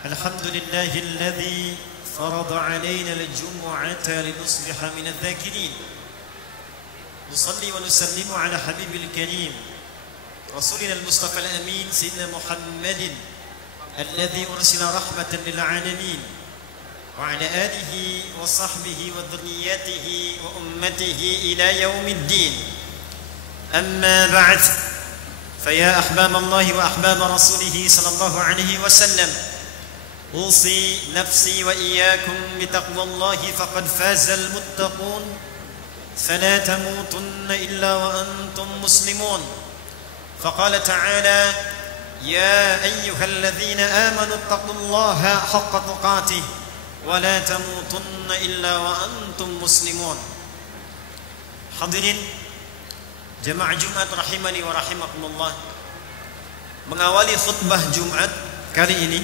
الحمد لله الذي فرض علينا الجمعة لنصبح من الذاكرين. نصلي ونسلم على حبيب الكريم رسولنا المصطفى الأمين سيدنا محمد الذي أرسل رحمة للعالمين وعلى آله وصحبه وذريته وأمته إلى يوم الدين. أما بعد، فيا أحباب الله وأحباب رسوله صلى الله عليه وسلم، أوصي نفسي وإياكم بتقوى الله فقد فاز المتقون، فلا تموتن إلا وأنتم مسلمون. فقال تعالى: يا أيها الذين آمنوا اتقوا الله حق تقاته ولا تموتن إلا وأنتم مسلمون. Hadirin jemaah Jumat rahimani wa rahimakumullah, mengawali khutbah Jumat kali ini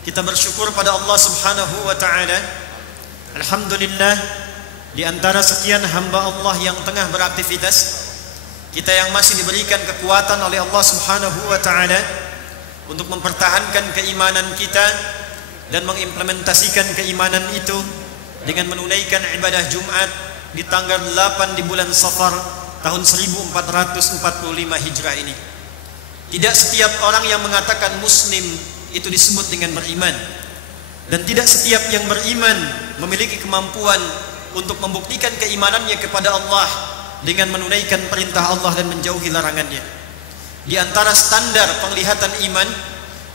kita bersyukur pada Allah Subhanahu wa taala. Alhamdulillah, di antara sekian hamba Allah yang tengah beraktivitas, kita yang masih diberikan kekuatan oleh Allah Subhanahu wa taala untuk mempertahankan keimanan kita dan mengimplementasikan keimanan itu dengan menunaikan ibadah Jumat di tanggal 8 di bulan Safar tahun 1445 Hijrah ini. Tidak setiap orang yang mengatakan muslim itu disebut dengan beriman, dan tidak setiap yang beriman memiliki kemampuan untuk membuktikan keimanannya kepada Allah dengan menunaikan perintah Allah dan menjauhi larangannya. Di antara standar penglihatan iman,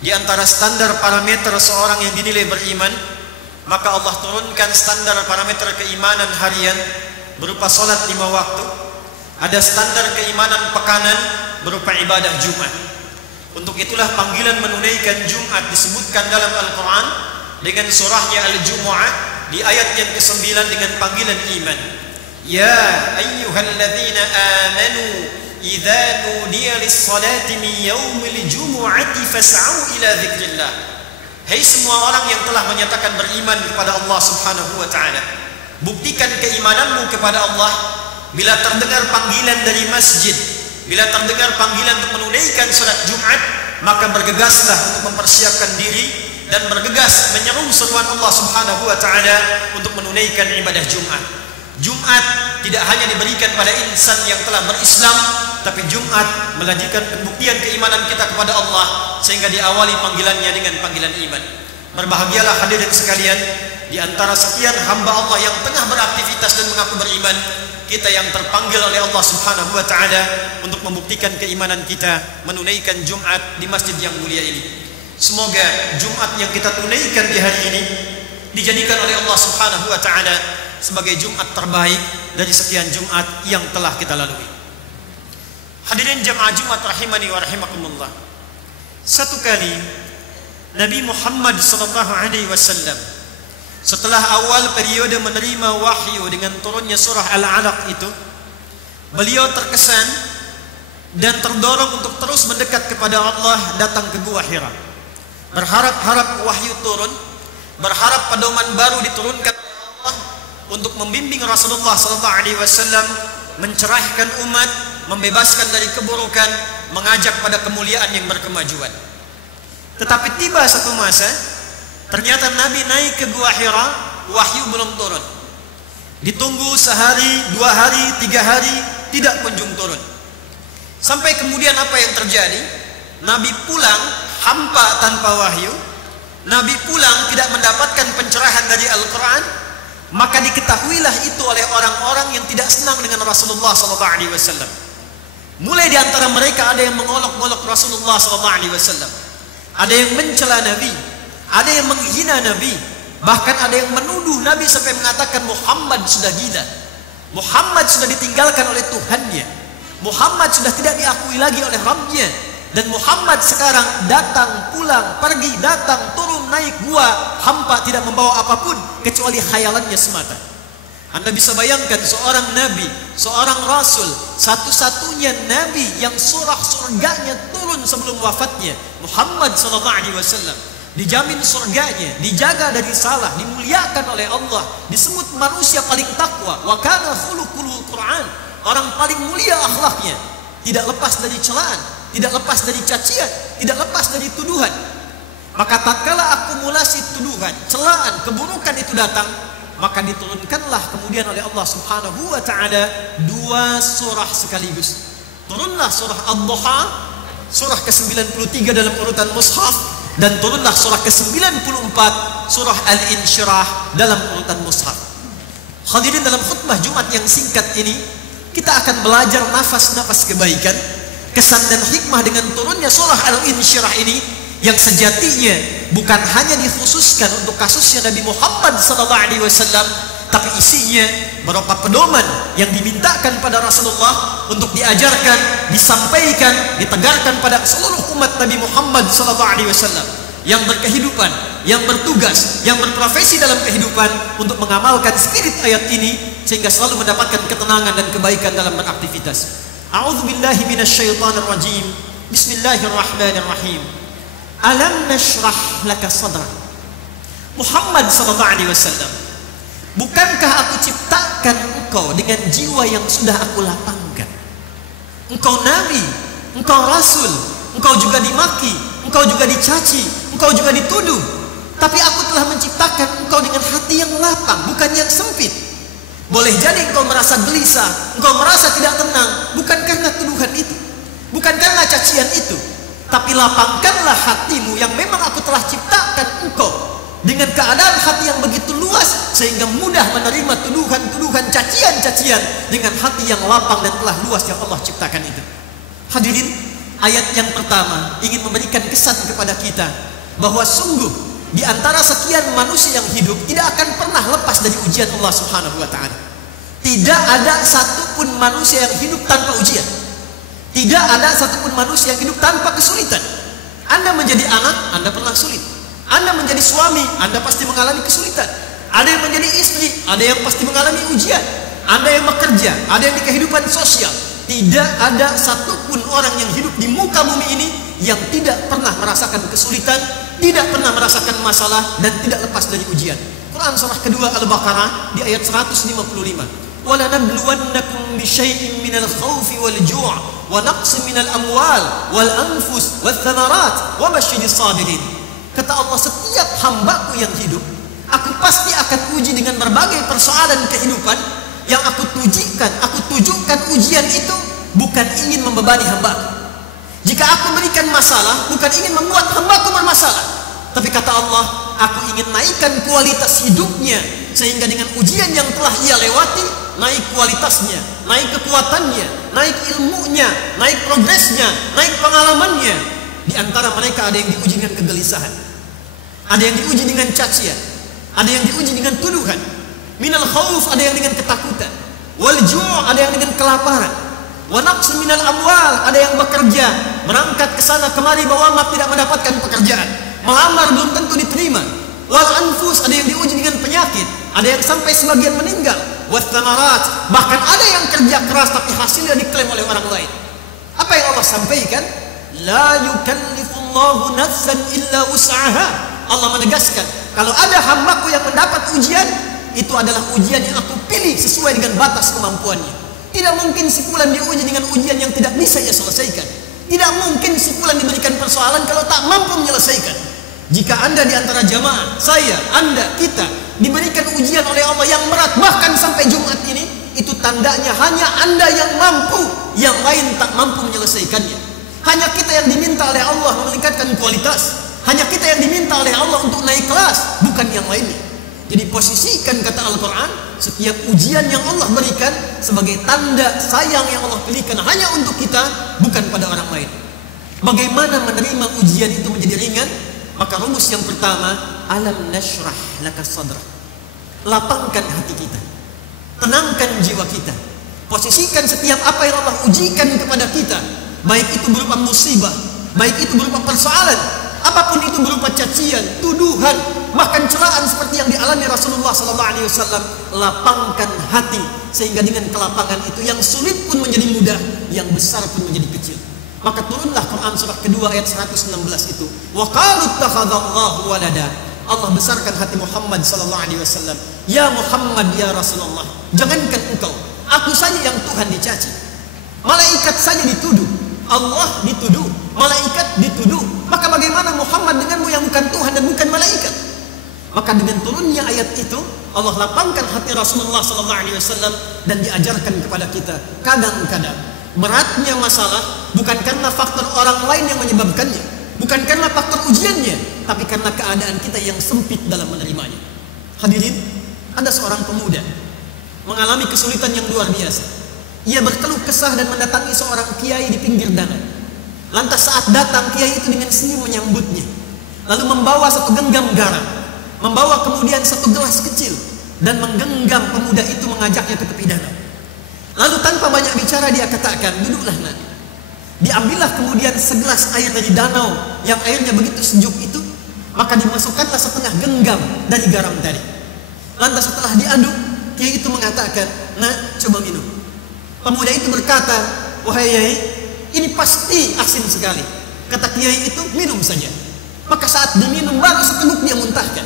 di antara standar parameter seorang yang dinilai beriman, maka Allah turunkan standar parameter keimanan harian berupa salat 5 waktu. Ada standar keimanan pekanan berupa ibadah Jumat. Untuk itulah panggilan menunaikan Jumat disebutkan dalam Al-Quran dengan surahnya Al-Jumu'ah di ayat yang ke-9 dengan panggilan iman. Ya ayyuhalladzina amanu idza nudiya lis-salati min yaumil jumu'ati fas'au ila dzikrillah. Hai semua orang yang telah menyatakan beriman kepada Allah Subhanahu wa taala, buktikan keimananmu kepada Allah bila terdengar panggilan dari masjid, bila terdengar panggilan untuk menunaikan salat Jumat, maka bergegaslah untuk mempersiapkan diri dan bergegas menyeru seruan Allah Subhanahu wa taala untuk menunaikan ibadah Jumat. Jumat tidak hanya diberikan pada insan yang telah berislam, tapi Jumat melahirkan pembuktian keimanan kita kepada Allah sehingga diawali panggilannya dengan panggilan iman. Berbahagialah hadirin sekalian, di antara sekian hamba Allah yang tengah beraktivitas dan mengaku beriman, kita yang terpanggil oleh Allah Subhanahu wa taala untuk membuktikan keimanan kita menunaikan Jumat di masjid yang mulia ini. Semoga Jumat yang kita tunaikan di hari ini dijadikan oleh Allah Subhanahu wa taala sebagai Jumat terbaik dari sekian Jumat yang telah kita lalui. Hadirin jemaah Jumat rahimani wa rahimakumullah. Satu kali Nabi Muhammad sallallahu alaihi wasallam setelah awal periode menerima wahyu dengan turunnya surah Al-Alaq itu, beliau terkesan dan terdorong untuk terus mendekat kepada Allah, datang ke Gua Hira, berharap-harap wahyu turun, berharap pedoman baru diturunkan oleh Allah untuk membimbing Rasulullah SAW, mencerahkan umat, membebaskan dari keburukan, mengajak pada kemuliaan yang berkemajuan. Tetapi tiba satu masa, ternyata Nabi naik ke Gua Hira, wahyu belum turun. Ditunggu sehari, 2 hari, 3 hari, tidak kunjung turun. Sampai kemudian apa yang terjadi? Nabi pulang hampa tanpa wahyu. Nabi pulang tidak mendapatkan pencerahan dari Al-Quran. Maka diketahuilah itu oleh orang-orang yang tidak senang dengan Rasulullah SAW. Mulai di antara mereka ada yang mengolok-olok Rasulullah SAW, ada yang mencela Nabi, ada yang menghina Nabi, bahkan ada yang menuduh Nabi sampai mengatakan Muhammad sudah gila, Muhammad sudah ditinggalkan oleh Tuhannya, Muhammad sudah tidak diakui lagi oleh Rabbnya, dan Muhammad sekarang datang, pulang, pergi, datang, turun, naik gua, hampa, tidak membawa apapun kecuali khayalannya semata. Anda bisa bayangkan seorang Nabi, seorang Rasul, satu-satunya Nabi yang surah surganya turun sebelum wafatnya, Muhammad SAW, dijamin surganya, dijaga dari salah, dimuliakan oleh Allah, disebut manusia paling takwa, wa kana khuluqul Quran, orang paling mulia akhlaknya, tidak lepas dari celaan, tidak lepas dari cacian, tidak lepas dari tuduhan. Maka tatkala akumulasi tuduhan, celaan, keburukan itu datang, maka diturunkanlah kemudian oleh Allah Subhanahu wa taala 2 surah sekaligus. Turunlah surah Ad-Duha, surah ke-93 dalam urutan mushaf, dan turunlah surah ke-94, surah Al-Insyirah dalam urutan mushaf. Hadirin, dalam khutbah Jumat yang singkat ini kita akan belajar nafas-nafas kebaikan, kesan dan hikmah dengan turunnya surah Al-Insyirah ini, yang sejatinya bukan hanya dikhususkan untuk kasusnya Nabi Muhammad SAW, tapi isinya berupa pedoman yang dimintakan pada Rasulullah untuk diajarkan, disampaikan, ditegarkan pada seluruh umat Nabi Muhammad SAW yang berkehidupan, yang bertugas, yang berprofesi dalam kehidupan untuk mengamalkan spirit ayat ini sehingga selalu mendapatkan ketenangan dan kebaikan dalam beraktivitas. A'udzubillahi minasyaitonir rajim. Bismillahirrahmanirrahim. Alam nashrah laka sadrak. Muhammad sallallahu alaihi wasallam, bukankah aku ciptakan engkau dengan jiwa yang sudah aku lapangkan? Engkau nabi, engkau rasul, engkau juga dimaki, engkau juga dicaci, engkau juga dituduh. Tapi aku telah menciptakan engkau dengan hati yang lapang, bukan yang sempit. Boleh jadi engkau merasa gelisah, engkau merasa tidak tenang, bukan karena tuduhan itu, bukan karena cacian itu, tapi lapangkanlah hatimu yang memang aku telah ciptakan engkau dengan keadaan hati yang begitu luas sehingga mudah menerima tuduhan-tuduhan, cacian-cacian dengan hati yang lapang dan telah luas yang Allah ciptakan itu. Hadirin, ayat yang pertama ingin memberikan kesan kepada kita bahwa sungguh di antara sekian manusia yang hidup tidak akan pernah lepas dari ujian Allah Subhanahu wa taala. Tidak ada satupun manusia yang hidup tanpa ujian. Tidak ada satupun manusia yang hidup tanpa kesulitan. Anda menjadi anak, Anda pernah sulit. Anda menjadi suami, Anda pasti mengalami kesulitan. Ada yang menjadi istri, ada yang pasti mengalami ujian. Anda yang bekerja, ada yang di kehidupan sosial. Tidak ada satupun orang yang hidup di muka bumi ini yang tidak pernah merasakan kesulitan, tidak pernah merasakan masalah, dan tidak lepas dari ujian. Quran surah kedua Al-Baqarah di ayat 155. Wala nabluwannakum bisyai'in minal khawfi wal ju' wa naqsin minal amwal wal anfus wal thamarat wa basyiris sabirin. Kata Allah, setiap hambaku yang hidup, aku pasti akan uji dengan berbagai persoalan kehidupan. Yang aku tujukan ujian itu bukan ingin membebani hambaku. Jika aku berikan masalah, bukan ingin membuat hambaku bermasalah, tapi kata Allah, aku ingin naikkan kualitas hidupnya sehingga dengan ujian yang telah ia lewati, naik kualitasnya, naik kekuatannya, naik ilmunya, naik progresnya, naik pengalamannya. Di antara mereka ada yang diuji dengan kegelisahan, ada yang diuji dengan cacian, ada yang diuji dengan tuduhan. Minal khauf, ada yang dengan ketakutan. Wal ju', ada yang dengan kelaparan. Wa naqsin minal amwal, ada yang bekerja, merangkat ke sana kemari bawamat tidak mendapatkan pekerjaan. Melamar belum tentu diterima. Wal anfus, ada yang diuji dengan penyakit, ada yang sampai sebagian meninggal. Wat thamarat, bahkan ada yang kerja keras tapi hasilnya diklaim oleh orang lain. Apa yang Allah sampaikan? La yukallifullahu nafsan illa wus'aha. Allah menegaskan, kalau ada hambaku yang mendapat ujian, itu adalah ujian yang aku pilih sesuai dengan batas kemampuannya. Tidak mungkin si fulan diuji dengan ujian yang tidak bisa ia selesaikan. Tidak mungkin si fulan diberikan persoalan kalau tak mampu menyelesaikan. Jika Anda di antara jamaah, saya, Anda, kita diberikan ujian oleh Allah yang berat bahkan sampai Jumat ini, itu tandanya hanya Anda yang mampu, yang lain tak mampu menyelesaikannya. Hanya kita yang diminta oleh Allah meningkatkan kualitas. Hanya kita yang diminta oleh Allah untuk naik kelas, bukan yang lainnya. Jadi posisikan, kata Al-Quran, setiap ujian yang Allah berikan sebagai tanda sayang yang Allah pilihkan hanya untuk kita, bukan pada orang lain. Bagaimana menerima ujian itu menjadi ringan? Maka rumus yang pertama, alam nashrah laka sadrak. Lapangkan hati kita, tenangkan jiwa kita. Posisikan setiap apa yang Allah ujikan kepada kita, baik itu berupa musibah, baik itu berupa persoalan, apapun itu berupa cacian, tuduhan, bahkan celaan seperti yang dialami Rasulullah SAW, lapangkan hati sehingga dengan kelapangan itu yang sulit pun menjadi mudah, yang besar pun menjadi kecil. Maka turunlah Quran surah kedua ayat 116 itu. Wa qalu ittakhadallahu walada. Allah besarkan hati Muhammad SAW. Ya Muhammad, ya Rasulullah, jangankan engkau, aku saja yang Tuhan dicaci. Malaikat saja dituduh, Allah dituduh, malaikat dituduh. Maka bagaimana Muhammad denganmu yang bukan Maka dengan turunnya ayat itu, Allah lapangkan hati Rasulullah SAW dan diajarkan kepada kita. Kadang-kadang beratnya masalah bukan karena faktor orang lain yang menyebabkannya, bukan karena faktor ujiannya, tapi karena keadaan kita yang sempit dalam menerimanya. Hadirin, ada seorang pemuda mengalami kesulitan yang luar biasa. Ia berkeluh kesah dan mendatangi seorang kiai di pinggir danau. Lantas saat datang, kiai itu dengan senyum menyambutnya, lalu membawa satu genggam garam, membawa kemudian satu gelas kecil, dan menggenggam pemuda itu, mengajaknya ke tepi danau. Lalu tanpa banyak bicara dia katakan, duduklah nak. Diambillah kemudian segelas air dari danau yang airnya begitu sejuk itu, maka dimasukkanlah setengah genggam dari garam tadi. Lantas setelah diaduk, kiai itu mengatakan, nak, coba minum. Pemuda itu berkata, wahai kiai, ini pasti asin sekali. Kata kiai itu, minum saja. Maka saat diminum baru seteguk dia muntahkan.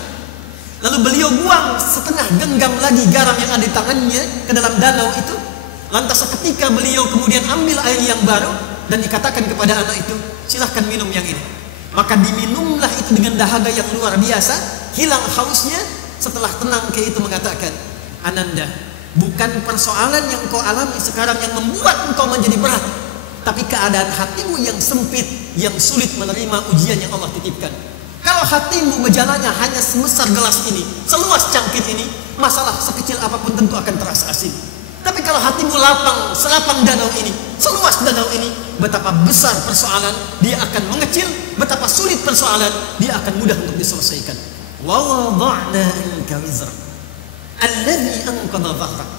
Lalu beliau buang setengah genggam lagi garam yang ada di tangannya ke dalam danau itu. Lantas seketika beliau kemudian ambil air yang baru dan dikatakan kepada anak itu, silahkan minum yang ini. Maka diminumlah itu dengan dahaga yang luar biasa, hilang hausnya. Setelah tenang, kiai itu mengatakan, Ananda, bukan persoalan yang kau alami sekarang yang membuat engkau menjadi berat, tapi keadaan hatimu yang sempit, yang sulit menerima ujian yang Allah titipkan. Kalau hatimu berjalannya hanya sebesar gelas ini, seluas cangkir ini, masalah sekecil apapun tentu akan terasa asing. Tapi kalau hatimu lapang, selapang danau ini, seluas danau ini, betapa besar persoalan dia akan mengecil, betapa sulit persoalan dia akan mudah untuk diselesaikan. Wa wada'na anka wizrak alladhi anqadha dhahrak.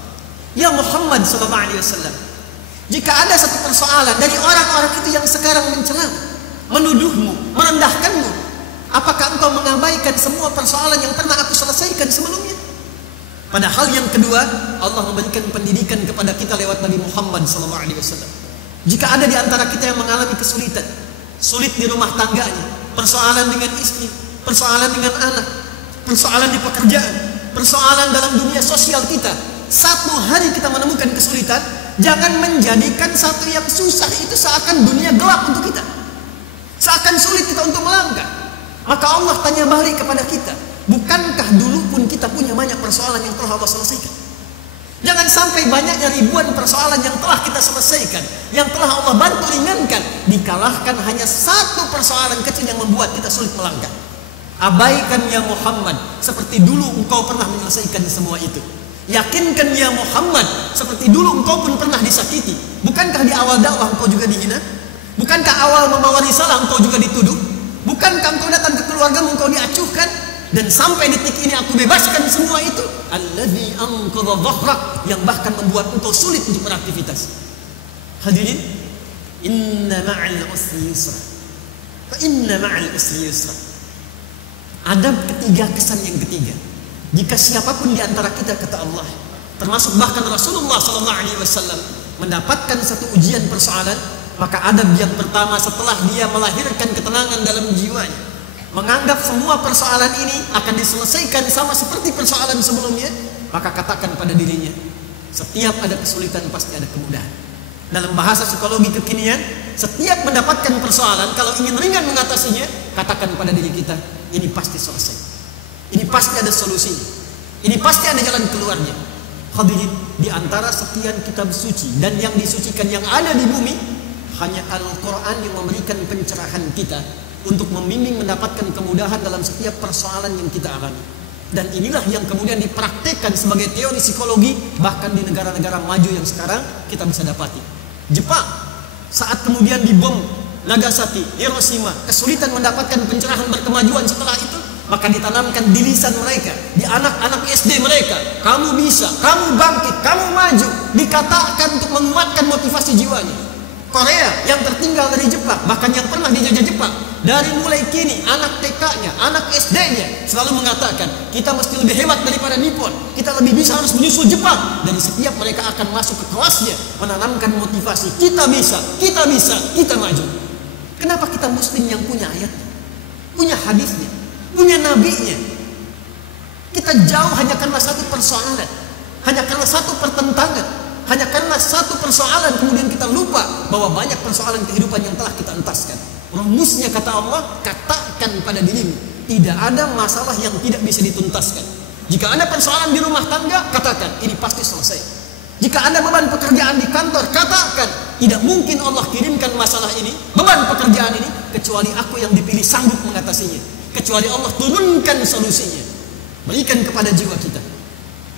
Ya Muhammad sallallahu alaihi wasallam, jika ada satu persoalan dari orang-orang itu yang sekarang mencela, menuduhmu, merendahkanmu, apakah engkau mengabaikan semua persoalan yang pernah aku selesaikan sebelumnya? Padahal yang kedua, Allah memberikan pendidikan kepada kita lewat Nabi Muhammad SAW. Jika ada di antara kita yang mengalami kesulitan, sulit di rumah tangganya, persoalan dengan istri, persoalan dengan anak, persoalan di pekerjaan, persoalan dalam dunia sosial kita, satu hari kita menemukan kesulitan, jangan menjadikan satu yang susah itu seakan dunia gelap untuk kita, seakan sulit kita untuk melangkah. Maka Allah tanya balik kepada kita, bukankah dulu pun kita punya banyak persoalan yang telah Allah selesaikan? Jangan sampai banyaknya ribuan persoalan yang telah kita selesaikan, yang telah Allah bantu ringankan, dikalahkan hanya satu persoalan kecil yang membuat kita sulit melangkah. Abaikan ya Muhammad, seperti dulu engkau pernah menyelesaikan semua itu. Yakinkan ya Muhammad, seperti dulu engkau pun pernah disakiti. Bukankah di awal dakwah engkau juga dihina? Bukankah awal membawa risalah engkau juga dituduh? Bukankah engkau datang ke keluargamu engkau diacuhkan? Dan sampai detik ini aku bebaskan semua itu. Alladzi anqadha dhahrak, yang bahkan membuat engkau sulit untuk beraktivitas. Hadirin, inna ma'al usri yusra. Fa inna ma'al usri yusra. Adab ketiga, kesan yang ketiga. Jika siapapun di antara kita, kata Allah, termasuk bahkan Rasulullah SAW, mendapatkan satu ujian persoalan, maka adab yang pertama setelah dia melahirkan ketenangan dalam jiwanya, menganggap semua persoalan ini akan diselesaikan sama seperti persoalan sebelumnya, maka katakan pada dirinya, setiap ada kesulitan pasti ada kemudahan. Dalam bahasa psikologi kekinian, setiap mendapatkan persoalan, kalau ingin ringan mengatasinya, katakan pada diri kita, ini pasti selesai, ini pasti ada solusinya, ini pasti ada jalan keluarnya. Hadirin, di antara sekian kitab suci dan yang disucikan yang ada di bumi, hanya Al-Quran yang memberikan pencerahan kita untuk membimbing mendapatkan kemudahan dalam setiap persoalan yang kita alami. Dan inilah yang kemudian dipraktekkan sebagai teori psikologi bahkan di negara-negara maju yang sekarang kita bisa dapati. Jepang saat kemudian dibom Nagasaki, Hiroshima, kesulitan mendapatkan pencerahan berkemajuan setelah itu, maka ditanamkan di lisan mereka, di anak-anak SD mereka, kamu bisa, kamu bangkit, kamu maju, dikatakan untuk menguatkan motivasi jiwanya. Korea yang tertinggal dari Jepang, bahkan yang pernah dijajah Jepang, dari mulai kini anak TK-nya, anak SD-nya selalu mengatakan, kita mesti lebih hebat daripada Nippon, kita lebih bisa, harus menyusul Jepang. Dan setiap mereka akan masuk ke kelasnya menanamkan motivasi, kita bisa, kita bisa, kita maju. Kenapa kita muslim yang punya ayatnya, punya hadisnya, punya nabinya, kita jauh hanya karena satu persoalan, hanya karena satu pertentangan, hanya karena satu persoalan kemudian kita lupa bahwa banyak persoalan kehidupan yang telah kita entaskan. Rumusnya kata Allah, katakan pada dirimu, Tidak ada masalah yang tidak bisa dituntaskan. Jika ada persoalan di rumah tangga, katakan ini pasti selesai. Jika ada beban pekerjaan di kantor, katakan tidak mungkin Allah kirimkan masalah ini, beban pekerjaan ini, kecuali aku yang dipilih sanggup mengatasinya. Kecuali Allah turunkan solusinya, berikan kepada jiwa kita.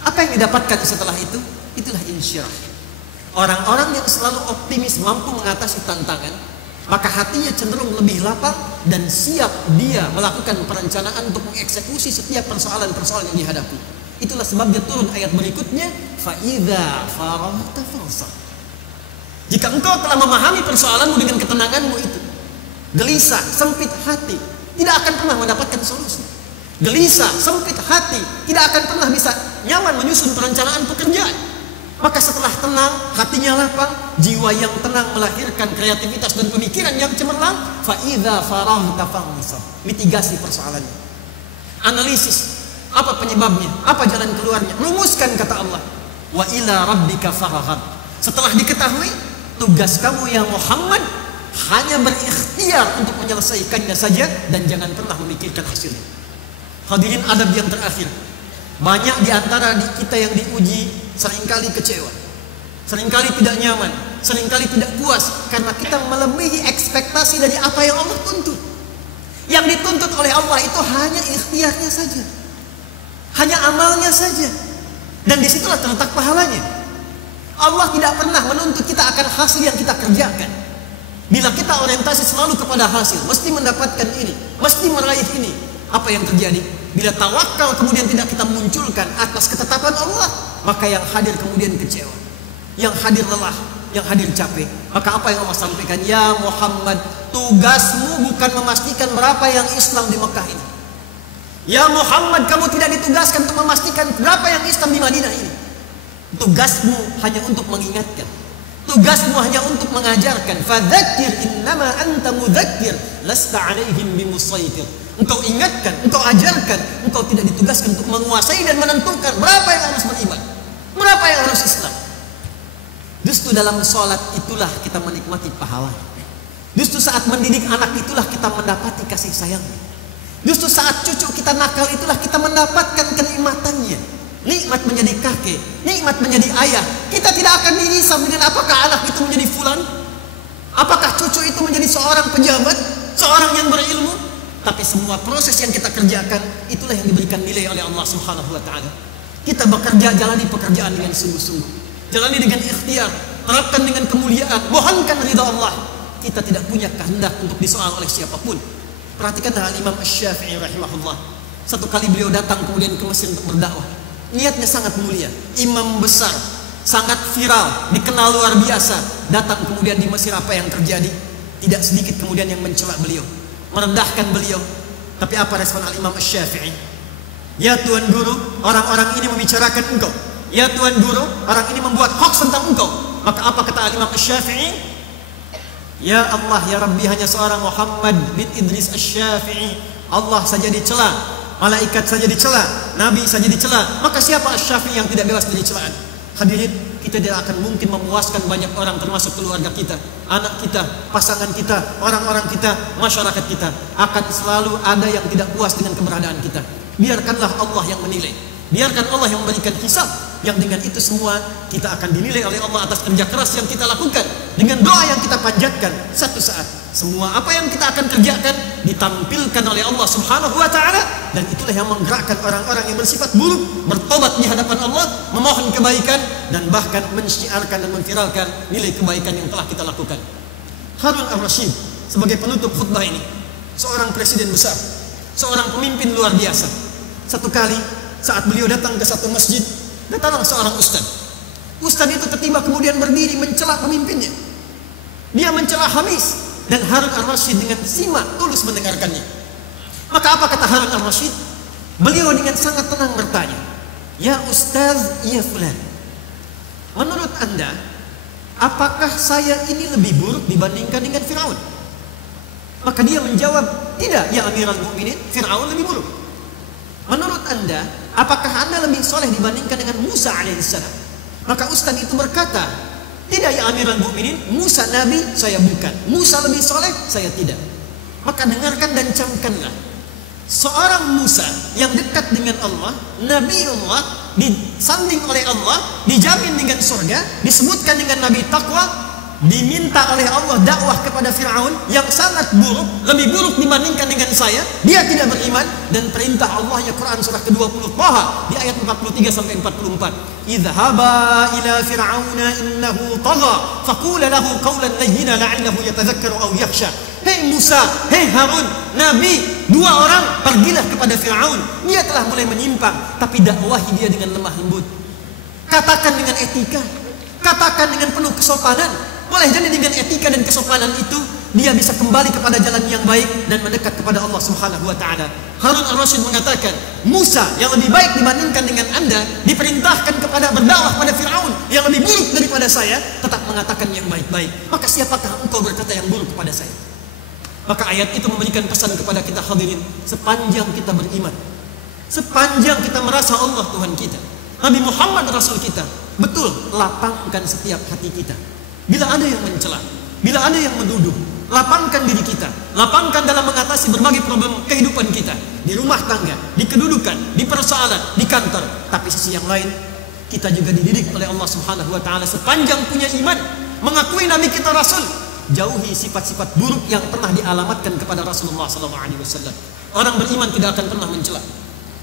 Apa yang didapatkan setelah itu? Itulah insyirah. Orang-orang yang selalu optimis mampu mengatasi tantangan, maka hatinya cenderung lebih lapang dan siap dia melakukan perencanaan untuk mengeksekusi setiap persoalan-persoalan yang dihadapi. Itulah sebabnya turun ayat berikutnya, fa'idza faraghta fansab. Jika engkau telah memahami persoalanmu dengan ketenanganmu itu, gelisah, sempit hati, tidak akan pernah mendapatkan solusi. Gelisah, sempit hati, tidak akan pernah bisa nyaman menyusun perencanaan pekerjaan. Maka setelah tenang, hatinya lapang, jiwa yang tenang melahirkan kreativitas dan pemikiran yang cemerlang. Fa'idza faraghta fansab. Mitigasi persoalannya. Analisis, apa penyebabnya, apa jalan keluarnya, rumuskan kata Allah. Wa ila rabbika farghab. Setelah diketahui, tugas kamu ya Muhammad hanya berikhtiar untuk menyelesaikannya saja dan jangan pernah memikirkan hasilnya. Hadirin adab yang terakhir, banyak di antara kita yang diuji seringkali kecewa, seringkali tidak nyaman, seringkali tidak puas karena kita melebihi ekspektasi dari apa yang Allah tuntut. Yang dituntut oleh Allah itu hanya ikhtiarnya saja, hanya amalnya saja, dan disitulah terletak pahalanya. Allah tidak pernah menuntut kita akan hasil yang kita kerjakan. Bila kita orientasi selalu kepada hasil, mesti mendapatkan ini, mesti meraih ini, apa yang terjadi? Bila tawakal kemudian tidak kita munculkan atas ketetapan Allah, maka yang hadir kemudian kecewa, yang hadir lelah, yang hadir capek. Maka apa yang Allah sampaikan? Ya Muhammad, tugasmu bukan memastikan berapa yang Islam di Mekah ini. Ya Muhammad, kamu tidak ditugaskan untuk memastikan berapa yang Islam di Madinah ini. Tugasmu hanya untuk mengingatkan, tugasmu hanya untuk mengajarkan. Fadzakir innama anta mudzakir lasta alaihim bimusaitir. Engkau ingatkan, engkau ajarkan, engkau tidak ditugaskan untuk menguasai dan menentukan berapa yang harus beriman, berapa yang harus Islam. Justru dalam sholat itulah kita menikmati pahala. Justru saat mendidik anak itulah kita mendapati kasih sayang. Justru saat cucu kita nakal itulah kita mendapatkan kenikmatannya. Nikmat menjadi kakek, nikmat menjadi ayah. Kita tidak akan dihisab dengan apakah anak itu menjadi fulan, apakah cucu itu menjadi seorang pejabat, seorang yang berilmu. Tapi semua proses yang kita kerjakan itulah yang diberikan nilai oleh Allah Subhanahu wa taala. Kita bekerja, jalani pekerjaan dengan sungguh-sungguh, jalani dengan ikhtiar, terapkan dengan kemuliaan, mohonkan ridha Allah. Kita tidak punya kehendak untuk disoal oleh siapapun. Perhatikanlah Imam Asy-Syafi'i rahimahullah. Satu kali beliau datang kemudian ke Mesir untuk berdakwah. Niatnya sangat mulia, imam besar, sangat viral, dikenal luar biasa. Datang kemudian di Mesir, apa yang terjadi? Tidak sedikit kemudian yang mencela beliau, merendahkan beliau. Tapi apa respon Al-Imam Asy-Syafi'i? Ya Tuan Guru, orang-orang ini membicarakan engkau. Ya Tuan Guru, orang ini membuat hoax tentang engkau. Maka apa kata Al-Imam Asy-Syafi'i? Ya Allah, ya Rabbi, hanya seorang Muhammad bin Idris Asy-Syafi'i, Allah saja dicela, malaikat saja dicela, nabi saja dicela. Maka siapa Asy-Syafi'i yang tidak bebas dari celaan? Hadirin, kita tidak akan mungkin memuaskan banyak orang, termasuk keluarga kita, anak kita, pasangan kita, orang-orang kita, masyarakat kita. Akan selalu ada yang tidak puas dengan keberadaan kita. Biarkanlah Allah yang menilai, biarkan Allah yang memberikan hisab. Yang dengan itu semua kita akan dinilai oleh Allah atas kerja keras yang kita lakukan, dengan doa yang kita panjatkan. Satu saat semua apa yang kita akan kerjakan ditampilkan oleh Allah Subhanahu wa taala, dan itulah yang menggerakkan orang-orang yang bersifat buruk bertobat di hadapan Allah, memohon kebaikan, dan bahkan mensyiarkan dan memviralkan nilai kebaikan yang telah kita lakukan. Harun Ar-Rasyid sebagai penutup khutbah ini, seorang presiden besar, seorang pemimpin luar biasa. Satu kali saat beliau datang ke satu masjid, datanglah seorang ustaz. Ustaz itu tiba-tiba kemudian berdiri mencela pemimpinnya. Dia mencela Hamis, dan Harun Ar-Rasyid dengan simak tulus mendengarkannya. Maka apa kata Harun Ar-Rasyid? Beliau dengan sangat tenang bertanya, ya Ustaz, ya fulan, menurut anda apakah saya ini lebih buruk dibandingkan dengan Fir'aun? Maka dia menjawab, tidak ya Amirul Mukminin, Fir'aun lebih buruk. Menurut anda, apakah anda lebih soleh dibandingkan dengan Musa alaihissalam? Maka Ustaz itu berkata, tidak ya Amirul Mukminin, Musa nabi, saya bukan. Musa lebih soleh, saya tidak. Maka dengarkan dan camkanlah. Seorang Musa yang dekat dengan Allah, Nabi Allah, disanding oleh Allah, dijamin dengan surga, disebutkan dengan Nabi Taqwa, diminta oleh Allah dakwah kepada Fir'aun yang sangat buruk, lebih buruk dibandingkan dengan saya. Dia tidak beriman, dan perintah Allahnya Quran surah ke-20 Taha di ayat 43 sampai 44. Idhaba ila fir'auna innahu tagha faqula lahu qawlan layyina la'allahu yatadhakkaru aw yakhsha. Hei Musa, hei Harun, Nabi, dua orang pergilah kepada Fir'aun. Dia telah mulai menyimpang, tapi dakwahi dia dengan lemah lembut. Katakan dengan etika, katakan dengan penuh kesopanan. Boleh jadi dengan etika dan kesopanan itu dia bisa kembali kepada jalan yang baik dan mendekat kepada Allah Subhanahu wa taala. Harun Ar-Rasyid mengatakan, Musa yang lebih baik dibandingkan dengan Anda diperintahkan kepada berdakwah pada Firaun yang lebih buruk daripada saya, tetap mengatakan yang baik-baik. Maka siapakah engkau berkata yang buruk kepada saya? Maka ayat itu memberikan pesan kepada kita hadirin, sepanjang kita beriman, sepanjang kita merasa Allah Tuhan kita, Nabi Muhammad Rasul kita, betul lapangkan setiap hati kita. Bila ada yang mencela, bila ada yang menuduh, lapangkan diri kita, lapangkan dalam mengatasi berbagai problem kehidupan kita, di rumah tangga, di kedudukan, di persoalan, di kantor. Tapi sisi yang lain, kita juga dididik oleh Allah Subhanahu wa taala sepanjang punya iman, mengakui Nabi kita Rasul, jauhi sifat-sifat buruk yang pernah dialamatkan kepada Rasulullah SAW. Orang beriman tidak akan pernah mencela.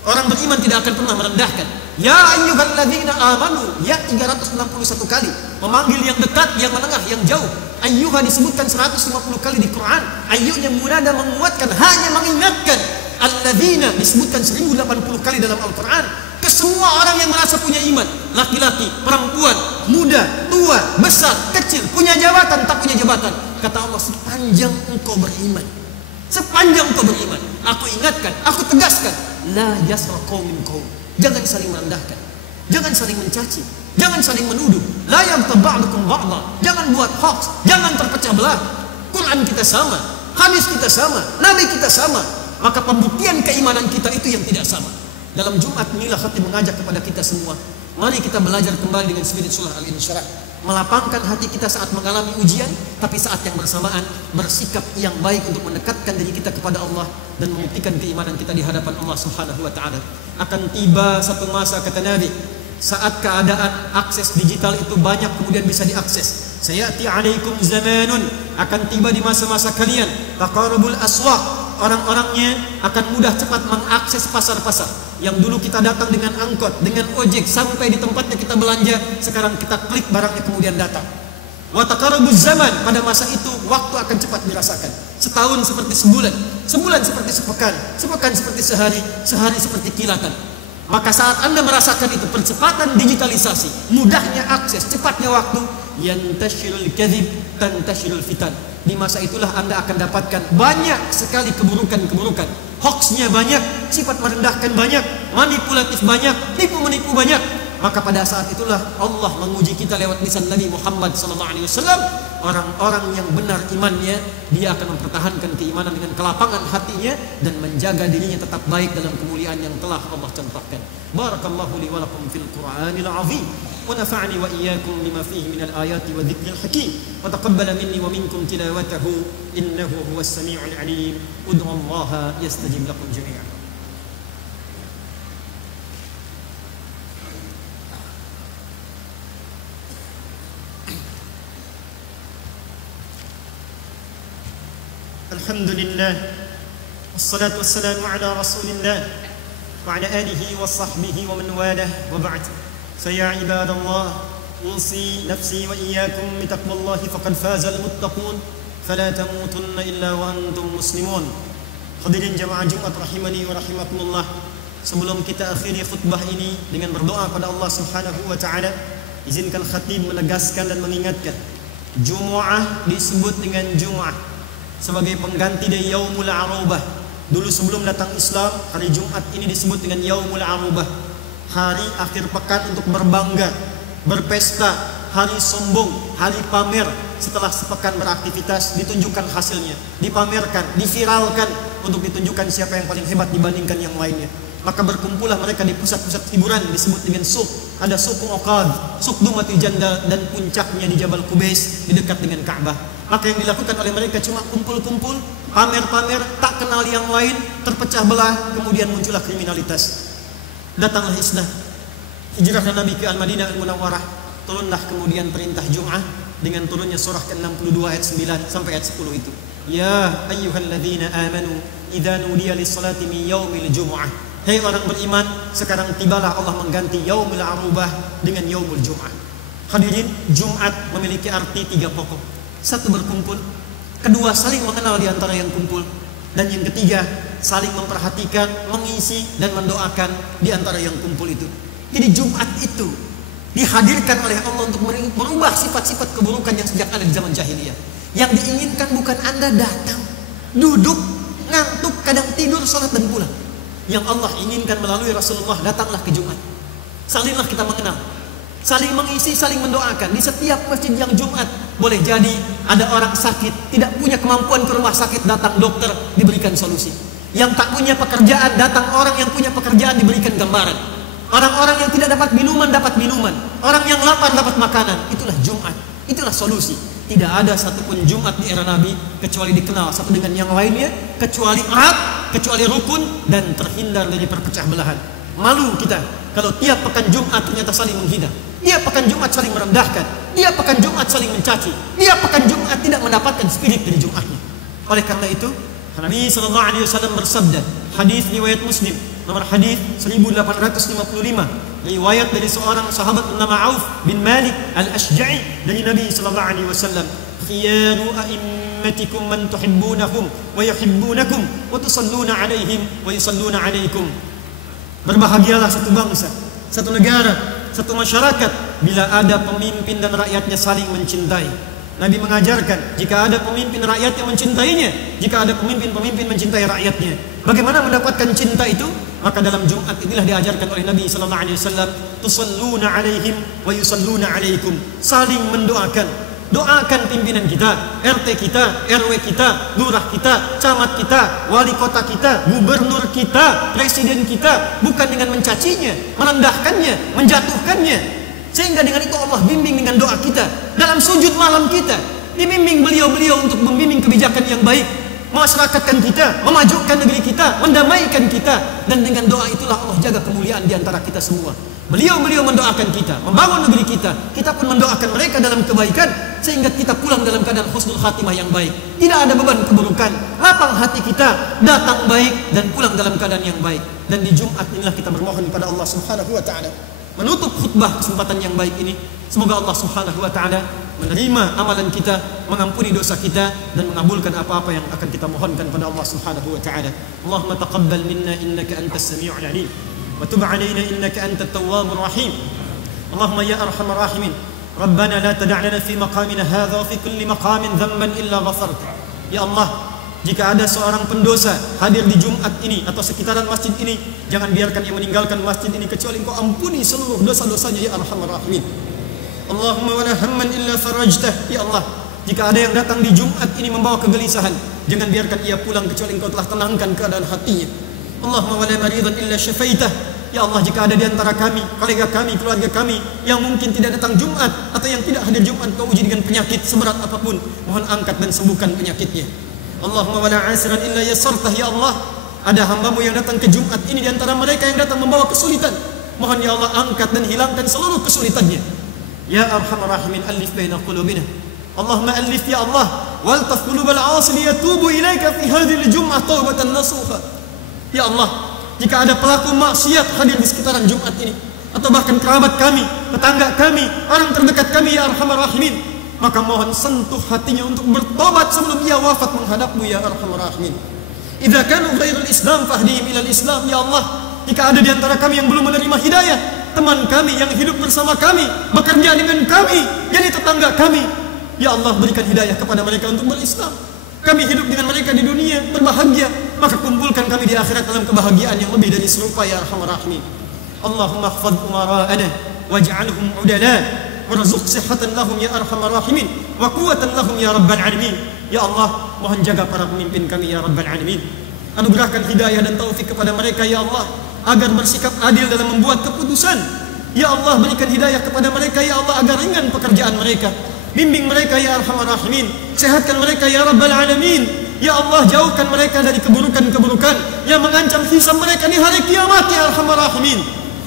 Orang beriman tidak akan pernah merendahkan. Ya ayyuhalladzina amanu, ya 361 kali. Memanggil yang dekat, yang menengah, yang jauh. Ayyuha disebutkan 150 kali di Quran. Ayyuhnya munada menguatkan, hanya mengingatkan. Alladzina disebutkan 1080 kali dalam Al-Quran. Ke semua orang yang merasa punya iman, laki-laki, perempuan, muda, tua, besar, kecil, punya jabatan, tak punya jabatan. Kata Allah, sepanjang engkau beriman, sepanjang engkau beriman, aku ingatkan, aku tegaskan, la yasra qaumin qaum. Jangan saling merendahkan, jangan saling mencaci, jangan saling menuduh. La yaghtab ba'dukum ba'dha. Jangan buat hoax, jangan terpecah belah. Quran kita sama, hadis kita sama, nabi kita sama. Maka pembuktian keimanan kita itu yang tidak sama. Dalam Jumat inilah khatib mengajak kepada kita semua, mari kita belajar kembali dengan spirit surah Al-Insyirah, melapangkan hati kita saat mengalami ujian, tapi saat yang bersamaan bersikap yang baik untuk mendekatkan diri kita kepada Allah dan membuktikan keimanan kita di hadapan Allah Subhanahu wa taala. Akan tiba satu masa, kata Nabi, saat keadaan akses digital itu banyak kemudian bisa diakses. Sayati alaikum zamanun, akan tiba di masa-masa kalian, taqarubul aswaq, orang-orangnya akan mudah cepat mengakses pasar-pasar. Yang dulu kita datang dengan angkot, dengan ojek sampai di tempatnya kita belanja, sekarang kita klik barangnya kemudian datang. Wa taqarubuz zaman, pada masa itu waktu akan cepat dirasakan. Setahun seperti sebulan, sebulan seperti sepekan, sepekan seperti sehari, sehari seperti kilatan. Maka saat Anda merasakan itu, percepatan digitalisasi, mudahnya akses, cepatnya waktu, yantashirul kadhib tantashirul fitan. Di masa itulah Anda akan dapatkan banyak sekali keburukan-keburukan. Hoaxnya banyak, sifat merendahkan banyak, manipulatif banyak, tipu menipu banyak. Maka pada saat itulah Allah menguji kita lewat lisan Nabi Muhammad SAW. Orang-orang yang benar imannya, dia akan mempertahankan keimanan dengan kelapangan hatinya dan menjaga dirinya tetap baik dalam kemuliaan yang telah Allah contohkan. Barakallahu li wa lakum fil Qur'anil azim wa nafa'ani wa iyyakum lima fihi minal ayati wa dzikril hakim wa taqabbala minni wa minkum tilawatahu innahu huwas samiul alim. Ud'u Allah yastajib lakum jami'an. Alhamdulillah, wassalatu wassalamu ala rasulillah wa ala alihi wa sahbihi wa man walah, wa ba'd. Saya ibadallah, usi nafsi wa iyyakum bitaqwallahi faqad fazal muttaqun fala tamutunna illa wa antum muslimun. Hadirin jamaah Jumat rahimani wa rahimakumullah, sebelum kita akhiri khutbah ini dengan berdoa pada Allah Subhanahu wa taala, izinkan khatib menegaskan dan mengingatkan, Jumu'ah disebut dengan Jumu'ah sebagai pengganti dari Yaumul Arubah. Dulu sebelum datang Islam, hari Jumat ini disebut dengan Yaumul Arubah, hari akhir pekan untuk berbangga, berpesta, hari sombong, hari pamer. Setelah sepekan beraktivitas, ditunjukkan hasilnya, dipamerkan, diviralkan untuk ditunjukkan siapa yang paling hebat dibandingkan yang lainnya. Maka berkumpullah mereka di pusat-pusat hiburan disebut dengan suq. Ada suq Uqad, suq Dumatil Jandal, dan puncaknya di Jabal Qubais di dekat dengan Ka'bah. Maka yang dilakukan oleh mereka cuma kumpul-kumpul, pamer-pamer, tak kenal yang lain, terpecah belah, kemudian muncullah kriminalitas. Datanglah Islam, hijrah Nabi ke Al-Madinah Al-Munawwarah, turunlah kemudian perintah Jum'ah dengan turunnya surah ke-62 ayat 9 sampai ayat 10 itu. Ya ayyuhalladzina amanu idza nudiya lis-salati min yaumil jumu'ah. Hei orang beriman, sekarang tibalah Allah mengganti yaumul arubah dengan yaumul jum'ah. Hadirin, Jumat memiliki arti 3 pokok. 1, berkumpul. 2, saling mengenal di antara yang kumpul. Dan yang ketiga, saling memperhatikan, mengisi dan mendoakan di antara yang kumpul itu. Jadi Jumat itu dihadirkan oleh Allah untuk merubah sifat-sifat keburukan yang sejak ada di zaman jahiliyah. Yang diinginkan bukan Anda datang, duduk, ngantuk, kadang tidur, salat dan pulang. Yang Allah inginkan melalui Rasulullah, datanglah ke Jumat. Salinglah kita mengenal, saling mengisi, saling mendoakan. Di setiap masjid yang Jumat, boleh jadi ada orang sakit, tidak punya kemampuan ke rumah sakit, datang dokter, diberikan solusi. Yang tak punya pekerjaan, datang orang yang punya pekerjaan, diberikan gambaran. Orang-orang yang tidak dapat minuman, dapat minuman. Orang yang lapar, dapat makanan. Itulah Jumat, itulah solusi. Tidak ada satupun Jumat di era Nabi kecuali dikenal satu dengan yang lainnya, kecuali erat, kecuali rukun, dan terhindar dari perpecah belahan. Malu kita kalau tiap pekan Jumat ternyata saling menghina. Tiap pekan Jumat saling merendahkan. Tiap pekan Jumat saling mencaci. Tiap pekan Jumat tidak mendapatkan spirit dari Jumatnya. Oleh karena itu, Nabi SAW bersabda, hadis riwayat Muslim, nomor hadis 1855, riwayat dari seorang sahabat bernama Auf bin Malik Al-Ashja'i dari Nabi SAW, khiyaru a'immatikum man tuhibbunahum wa yuhibbunakum wa tusalluna alaihim wa yusalluna alaikum. Berbahagialah satu bangsa, satu negara, satu masyarakat bila ada pemimpin dan rakyatnya saling mencintai. Nabi mengajarkan, jika ada pemimpin rakyat yang mencintainya, jika ada pemimpin-pemimpin mencintai rakyatnya, bagaimana mendapatkan cinta itu? Maka dalam Jumat inilah diajarkan oleh Nabi SAW, tusalluna alaihim wa yusalluna alaikum. Saling mendoakan. Doakan pimpinan kita, RT kita, RW kita, lurah kita, camat kita, wali kota kita, gubernur kita, presiden kita, bukan dengan mencacinya, merendahkannya, menjatuhkannya. Sehingga dengan itu Allah bimbing dengan doa kita. Dalam sujud malam kita dibimbing beliau-beliau untuk membimbing kebijakan yang baik, memasyarakatkan kita, memajukan negeri kita, mendamaikan kita. Dan dengan doa itulah Allah jaga kemuliaan di antara kita semua. Beliau-beliau mendoakan kita, membangun negeri kita, kita pun mendoakan mereka dalam kebaikan, sehingga kita pulang dalam keadaan husnul khatimah yang baik. Tidak ada beban keburukan, lapang hati kita, datang baik dan pulang dalam keadaan yang baik. Dan di Jumat inilah kita bermohon kepada Allah Subhanahu wa taala. Menutup khutbah kesempatan yang baik ini, semoga Allah Subhanahu wa taala menerima amalan kita, mengampuni dosa kita, dan mengabulkan apa-apa yang akan kita mohonkan pada Allah Subhanahu wa taala. Allahumma taqabbal minna innaka antas sami'ul alim wa tub 'alaina innaka antat tawwabur rahim. Allahumma ya arhamar rahimin, Rabbana la tada' lana fi maqamina hadha wa fi kulli maqamin dhanban illa ghafarta. Ya Allah, jika ada seorang pendosa hadir di Jumat ini atau sekitaran masjid ini, jangan biarkan ia meninggalkan masjid ini kecuali Engkau ampuni seluruh dosa-dosanya ya arhamar rahimin. Allahumma wala hamman illa farajtah. Ya Allah, jika ada yang datang di Jumat ini membawa kegelisahan, jangan biarkan ia pulang kecuali Engkau telah tenangkan keadaan hatinya. Allahumma wala maridan illa syafaitah. Ya Allah, jika ada di antara kami, kolega kami, keluarga kami yang mungkin tidak datang Jumat atau yang tidak hadir Jumat, Kau uji dengan penyakit seberat apapun, mohon angkat dan sembuhkan penyakitnya. Allahumma wala asiran illa yasartah. Ya Allah, ada hamba-Mu yang datang ke Jumat ini di antara mereka yang datang membawa kesulitan, mohon ya Allah angkat dan hilangkan seluruh kesulitannya. Ya arhamar rahimin, alif baina qulubina. Allahumma alif ya Allah, waltaf qulubal 'asil yatubu ilaika fi hadhihi al-jum'ah taubatan nasuha. Ya Allah, jika ada pelaku maksiat hadir di sekitaran Jumat ini, atau bahkan kerabat kami, tetangga kami, orang terdekat kami ya arhamar rahimin, maka mohon sentuh hatinya untuk bertobat sebelum ia wafat menghadap-Mu ya arhamar rahimin. Idza kanu ghairul Islam fahdihim ilal Islam. Ya Allah, jika ada di antara kami yang belum menerima hidayah, teman kami yang hidup bersama kami, bekerja dengan kami, jadi tetangga kami, ya Allah berikan hidayah kepada mereka untuk berislam. Kami hidup dengan mereka di dunia berbahagia, maka kumpulkan kami di akhirat dalam kebahagiaan yang lebih dari serupa ya arhamar rahimin. Allahumma ihfadh umara'ana waj'alhum 'udala warzuq sihhatan lahum ya arhamar rahimin wa quwwatan lahum ya rabbal alamin. Ya Allah, mohon jaga para pemimpin kami ya rabbal alamin. Anugerahkan hidayah dan taufik kepada mereka ya Allah, agar bersikap adil dalam membuat keputusan. Ya Allah, berikan hidayah kepada mereka ya Allah, agar ringan pekerjaan mereka. Bimbing mereka ya arhamar rahimin, sehatkan mereka ya rabbal alamin. Ya Allah, jauhkan mereka dari keburukan-keburukan yang mengancam hisab mereka di hari kiamat ya arhamar rahimin.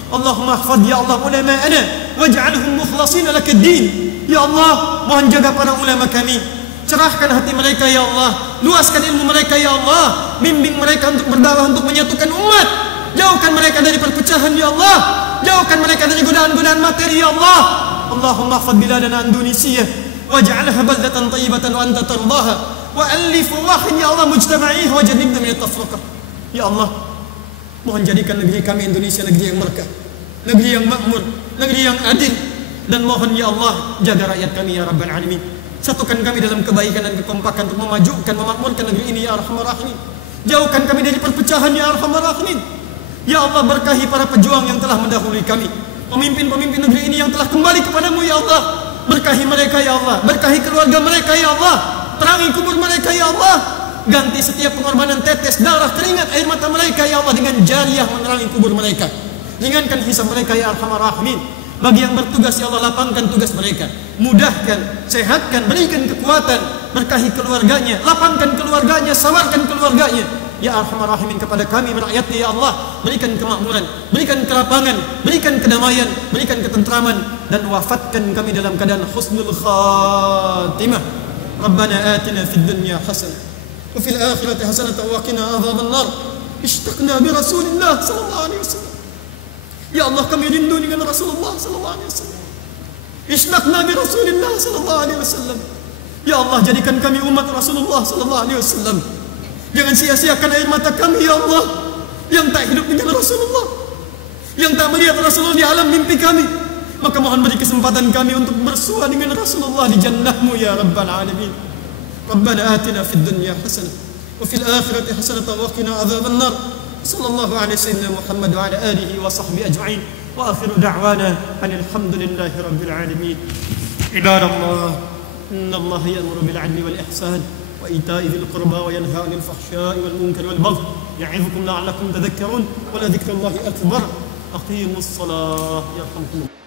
Allahumma ihfaz ya Allah ulama'ana waj'alhum mukhlashina lakad-din. Ya Allah, mohon jaga para ulama kami, cerahkan hati mereka ya Allah, luaskan ilmu mereka ya Allah, bimbing mereka untuk berdakwah, untuk menyatukan umat. Jauhkan mereka dari perpecahan ya Allah, jauhkan mereka dari godaan-godaan materi ya Allah. Allahumma ihfaz biladana Indonesia waj'alha baldatan thayyibatan wa anta tardaha. Wa'alif wahid ya Allah mujtama'iha wajannibna min at-tafriqah. Ya Allah, mohon jadikan negeri kami Indonesia negeri yang berkah, negeri yang makmur, negeri yang adil, dan mohon ya Allah jaga rakyat kami ya Rabbal Alamin. Satukan kami dalam kebaikan dan kekompakan untuk memajukan, memakmurkan negeri ini ya Arhamar Rahimin. Jauhkan kami dari perpecahan ya Arhamar Rahimin. Ya Allah, berkahi para pejuang yang telah mendahului kami, pemimpin-pemimpin negeri ini yang telah kembali kepadamu ya Allah. Berkahi mereka ya Allah, berkahi keluarga mereka ya Allah. Terangi kubur mereka ya Allah. Ganti setiap pengorbanan tetes darah, keringat, air mata mereka ya Allah dengan jariyah menerangi kubur mereka. Ringankan hisab mereka ya Arhamar Rahimin. Bagi yang bertugas ya Allah, lapangkan tugas mereka, mudahkan, sehatkan, berikan kekuatan, berkahi keluarganya, lapangkan keluarganya, samarkan keluarganya ya Arhamar Rahimin. Kepada kami rakyatnya ya Allah, berikan kemakmuran, berikan kelapangan, berikan kedamaian, berikan ketentraman, dan wafatkan kami dalam keadaan husnul khatimah. Rabbana atina fid dunya hasanah wa fil akhirati hasanah wa qina adzaban nar. Ishtaqna bi Rasulillah sallallahu alaihi wasallam. Ya Allah, kami rindu dengan Rasulullah sallallahu alaihi wasallam. Ishtaqna bi Rasulillah sallallahu alaihi wasallam. Ya Allah, jadikan kami umat Rasulullah sallallahu alaihi wasallam. Jangan sia-siakan air mata kami ya Allah yang tak hidup dengan Rasulullah, yang tak melihat Rasulullah di alam mimpi kami. Maka mohon beri kesempatan kami untuk bersua dengan Rasulullah di jannah-Mu ya Rabbal Alamin. Rabbana atina fid dunya hasanah wa fil akhirati hasanah wa qina adzaban nar. Sallallahu alaihi sayyidina Muhammad wa ala alihi wa sahbihi ajma'in. Wa akhiru da'wana alhamdulillahi rabbil alamin. Ibadallah, innallaha ya'muru bil 'adli wal ihsan wa ita'i dzil qurba wa yanha 'anil fahsya'i wal munkari wal baghi ya'izukum la'allakum tadhakkarun wa la dzikrullahi akbar. Aqimus shalah yarhamkumullah.